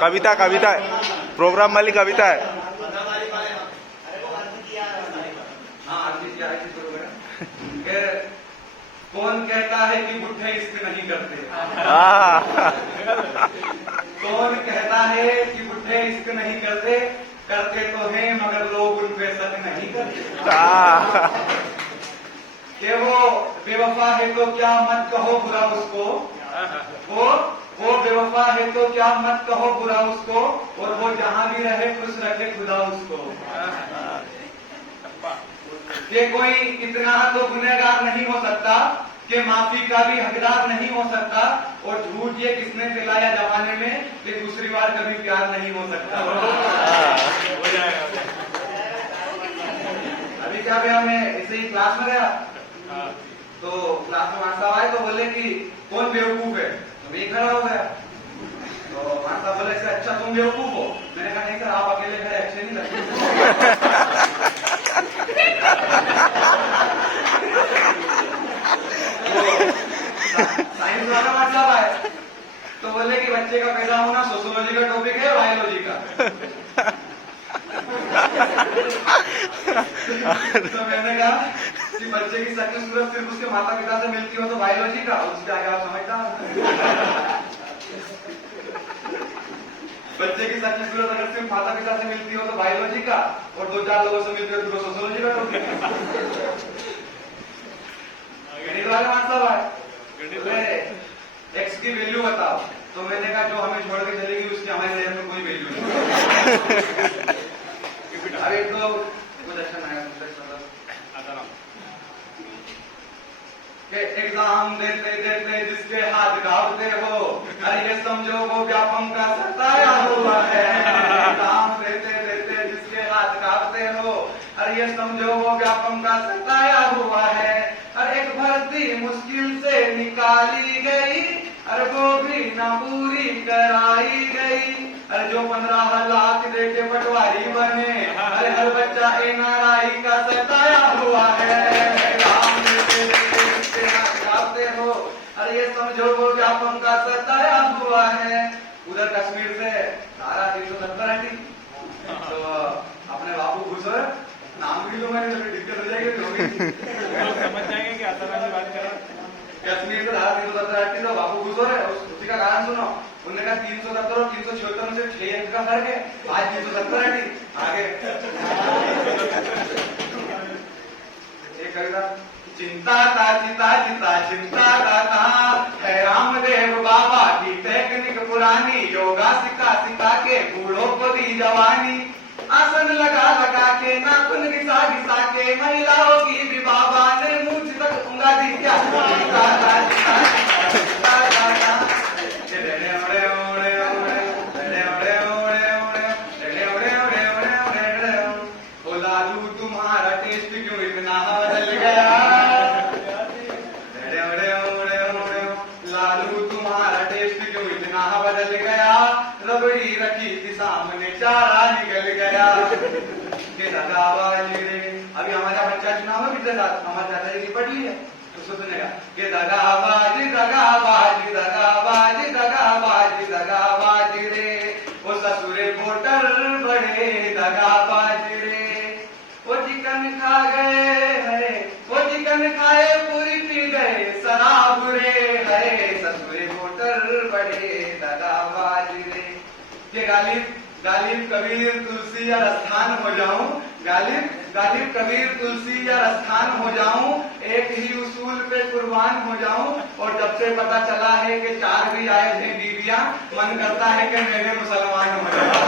कविता कविता programme वाली कविता है। कौन कहता है कि बुढ़े इश्क नहीं करते? कौन कहता है कि बुढ़े इश्क नहीं करते? करते तो हैं मगर लोग उन पे शक नहीं करते। कि वो बेवफा है तो क्या मत कहो बुरा उसको, वो बेवफा है तो क्या मत कहो बुरा उसको, और वो जहां भी रहे खुश रखे खुदा उसको। कि कोई इतना तो गुनहगार नहीं हो सकता कि माफी का भी हकदार नहीं हो सकता, और झूठ ये किसने फैलाया जमाने में कि दूसरी बार कभी प्यार नहीं हो सकता। अभी क्या भैया, मैं ऐसे ही क्लास में गया तो क्लास में मास्टर आए तो बोले कि कौन बेवकूफ है, तो मैं खड़ा हो गया। तो मास्टर बोले अच्छा तुम बेवकूफ हो? मैंने कहा नहीं सर, आप अकेले खड़े अच्छे नहीं लगते। साइंस वाला मास्टर आए तो बोले कि बच्चे का पैदा होना सोशियोलॉजी का टॉपिक है बायोलॉजी का। तो मैंने कहा कि बच्चे की शक्ल सूरत सिर्फ उसके माता पिता से मिलती हो तो बायोलॉजी का, उसके आगे आप समझदार। बच्चे की शक्ल सूरत अगर सिर्फ माता पिता से मिलती हो तो बायोलॉजी का, और 2-4 लोगों से मिलती हो तो सोशियोलॉजी का टॉपिक है। गणित वाले मास्टर भाई एक्स की वैल्यू बताओ, तो मैंने कहा जो हमें छोड़ के चलेगी उसकी हमारी लाइफ में कोई वैल्यू नहीं। अरे तो कुछ अच्छा नहीं एग्जाम देते देते जिसके हाथ कांपते हो, अरे ये समझो वो व्यापम का सताया हुआ है। एग्जाम देते देते जिसके हाथ कांपते हो, अरे ये समझो वो व्यापम का सताया हुआ है। अरे एक भर्ती मुश्किल से निकाली गई, अरे वो भी ना पूरी कराई गई। अरे जो 15 लाख देके पटवारी बने, अरे हर बच्चा एनआरआई का सताया हुआ है। हो, अरे ये समझो वो व्यापम का सताया हुआ है। उधर कश्मीर से धारा 370 हटी तो अपने बाबू खुश हो, नाम भी लो मैंने, दिक्कत हो जाएगी समझ जाएंगे कि आतंकवादी बात कर रहा है। कश्मीर से धारा 370 हटी तो बाबू खुश हो रहे, उसी का कारण सुनो। उन्होंने कहा 370 और 376 में से 6 अंक का फर्क है, आज 370 हटी आगे। एक कविता चिंता था चिता चिता चिंता था है रामदेव बाबा की टेक्निक पुरानी, योगा सिखा सिखा के बूढ़ों को दी जवानी। आसन लगा लगा के नाखून घिसा घिसा के महिलाओं की भी बाबा ने मुझ तक उंगा दी क्या। लालू तुम्हारा टेस्ट क्यों इतना बदल गया, बदल गया। रबड़ी रखी थी सामने चारा निकल गया। दगाबाजी रे, अभी हमारा बच्चा चुनाव में बीते साथ हमारे दादाजी की पढ़ ली है तो सुनेगा कि दगाबाजी दगाबाजी दगाबाजी दगाबाजी दगाबाजी रे, वो ससुरे वोटर बड़े दगाबाजी रे। वो चिकन खा गए है, वो चिकन खाए पूरी पी गए शराब रे है, ससुरे वोटर बड़े दगाबाजी रे। के गालिब गालिब कबीर तुलसी या स्थान हो जाऊं, गालिब गालिब कबीर तुलसी या स्थान हो जाऊं, एक ही उसूल पे कुर्बान हो जाऊं। और जब से पता चला है कि 4 भी आए थे बीबियां, मन करता है कि मेरे मुसलमान हो जाऊं।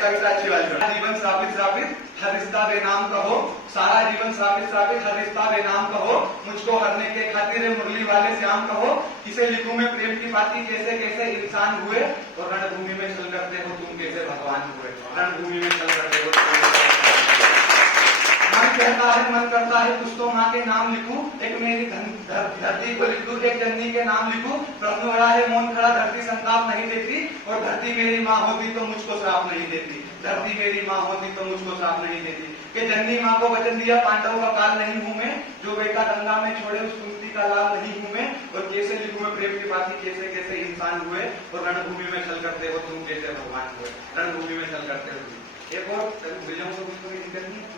कविता अच्छी वाली। जीवन श्रापित श्रापित हर रिश्ता बेनाम कहो, सारा जीवन श्रापित श्रापित हर रिश्ता बेनाम कहो, मुझको हरने के खातिर मुरली वाले श्याम कहो। किसे लिखूं मैं प्रेम की बाती, कैसे कैसे इंसान हुए, और रणभूमि में चल करते हो तुम कैसे भगवान हुए। रणभूमि में चल करते हो मन कहता है मन करता है कुछ तो माँ के नाम लिखूं, एक मेरी धरती को लिख दूं, एक जननी के नाम लिखूं। प्रश्न बड़ा है मौन खड़ा, धरती संताप नहीं देती, और धरती मेरी माँ होती तो मुझको श्राप नहीं देती। धरती मेरी माँ होती तो मुझको साफ नहीं देती। कि जननी माँ को वचन दिया पांडवों का काल नहीं हूं मैं, जो बेटा गंगा में छोड़े उस कुंती का लाल नहीं हूं मैं। और कैसे लिखूं मैं प्रेम की बातें, कैसे कैसे इंसान हुए और रणभूमि में चल करते हो तुम कैसे भगवान हुए, रणभूमि में चल करते हो। एक और विजयों को कुछ कोई दिक्कत नहीं है।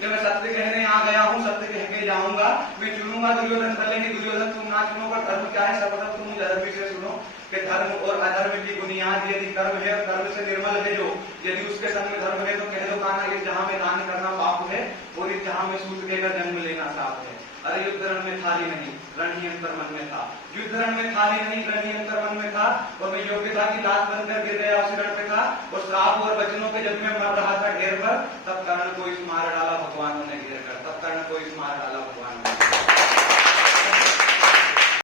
कि मैं सत्य कहने आ गया हूँ, सत्य कह के जाऊंगा, मैं चुनूंगा दुर्योधन भले ही दुर्योधन तुम ना चुनो, पर धर्म क्या है सर्वदा तुम मुझे अधर्मी से सुनो। कि धर्म और अधर्म की बुनियाद यदि कर्म है और कर्म से निर्मल है जो, यदि उसके संग में धर्म है तो कह दो काना इस जहां में दान करना पाप है और इस जहां में सूत देकर जन्म लेना साफ है। अरे युद्ध रण में था ही नहीं, रण ही अंतर मन में था। युद्ध रण में था ही नहीं, रण ही अंतर मन में था। और मैं योग्यता की लात बनकर गिर गया उस रण पे था। और श्राप और वचनों के जब मैं मर रहा था ढेर पर, तब कर्ण को इस मार डाला